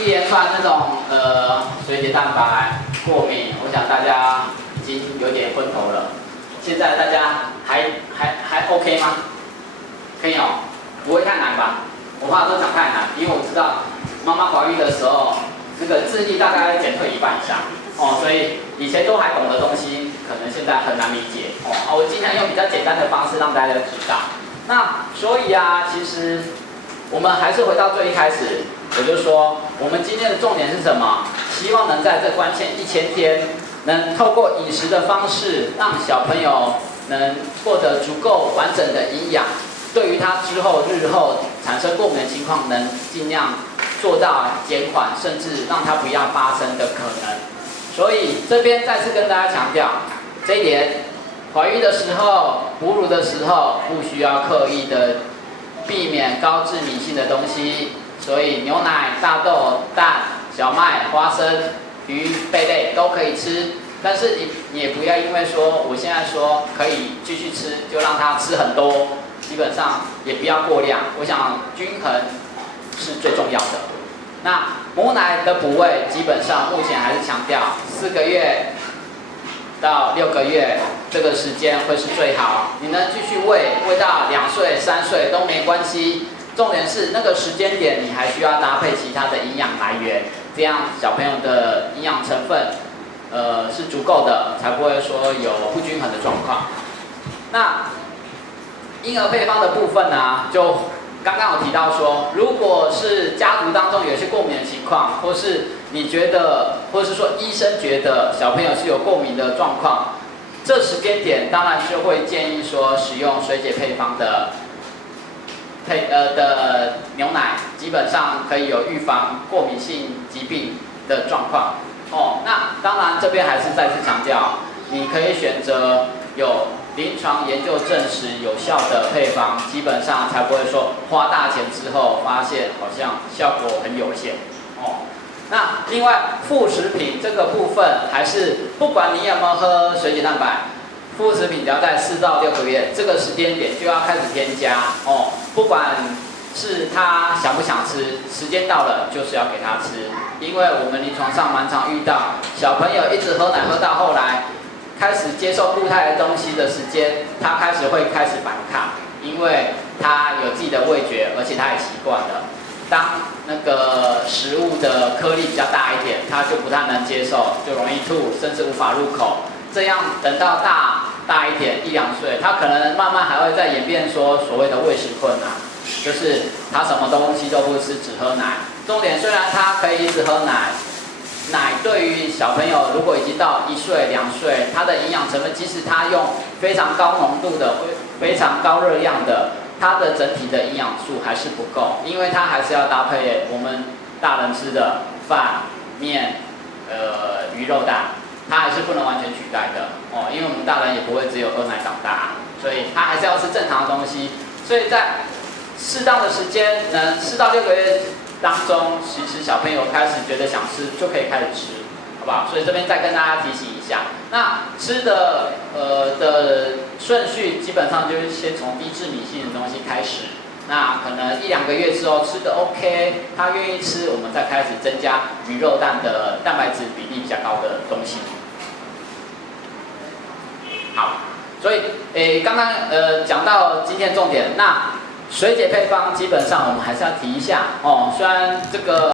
一连串那种水解蛋白过敏，我想大家已经有点昏头了。现在大家还 OK 吗？可以哦，不会太难吧？我怕都讲太难，因为我知道妈妈怀孕的时候，那个智力大概减退一半以上哦，所以以前都还懂的东西，可能现在很难理解哦。我尽量用比较简单的方式让大家知道。那所以啊，其实我们还是回到最一开始，也就是说，我们今天的重点是什么？希望能在这关键1000天，能透过饮食的方式，让小朋友能获得足够完整的营养，对于他日后产生过敏的情况，能尽量做到减缓，甚至让它不要发生的可能。所以这边再次跟大家强调这一点：怀孕的时候、哺乳的时候，不需要刻意的避免高致敏性的东西。所以牛奶、大豆、蛋、小麦、花生、鱼、贝类都可以吃，但是你也不要因为说我现在说可以继续吃，就让它吃很多，基本上也不要过量。我想均衡是最重要的。那母奶的哺喂基本上目前还是强调4个月到6个月这个时间会是最好。你能继续喂到2岁、3岁都没关系。重点是那个时间点，你还需要搭配其他的营养来源，这样小朋友的营养成分，是足够的，才不会说有不均衡的状况。那婴儿配方的部分呢，就刚刚有提到说，如果是家族当中有些过敏的情况，或是你觉得，或是说医生觉得小朋友是有过敏的状况，这时间点当然就会建议说使用水解配方的。的牛奶基本上可以有预防过敏性疾病的状况哦。那当然这边还是再次强调，你可以选择有临床研究证实有效的配方，基本上才不会说花大钱之后发现好像效果很有限哦。那另外副食品这个部分，还是不管你有没有喝水解蛋白。副食品只要在4到6个月这个时间点就要开始添加哦，不管是他想不想吃，时间到了就是要给他吃，因为我们临床上蛮常遇到小朋友一直喝奶喝到后来，开始接受固态的东西的时间，他开始反抗，因为他有自己的味觉，而且他也习惯了。当那个食物的颗粒比较大一点，他就不太能接受，就容易吐，甚至无法入口。这样等到大一点1、2岁，他可能慢慢还会再演变说所谓的喂食困难，就是他什么东西都不吃，只喝奶。重点虽然他可以一直喝奶，奶对于小朋友如果已经到1岁、2岁，它的营养成分，即使他用非常高浓度的、非常高热量的，它的整体的营养素还是不够，因为它还是要搭配我们大人吃的饭、面、鱼肉蛋。它还是不能完全取代的哦，因为我们大人也不会只有喝奶长大，所以他还是要吃正常的东西。所以在适当的时间，能4到6个月当中，其实小朋友开始觉得想吃，就可以开始吃，好不好？所以这边再跟大家提醒一下，那吃的顺序基本上就是先从低致敏性的东西开始。那可能1、2个月之后吃的 OK， 他愿意吃，我们再开始增加鱼肉蛋的蛋白质比例比较高的东西。好，所以刚刚讲到今天重点，那水解配方基本上我们还是要提一下哦，虽然这个。